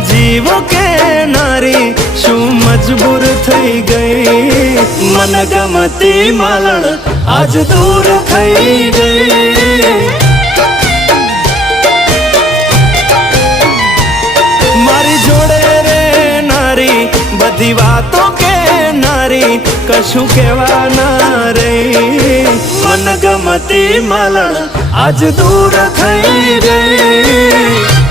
जीव के नारी शू मजबूर थई गई। मन गमती मालण आज दूर थई गई। मारी जोड़े रे नारी बधी वातों के नारी कशु केवा ना रही। मन गमती मालण आज दूर थई गई।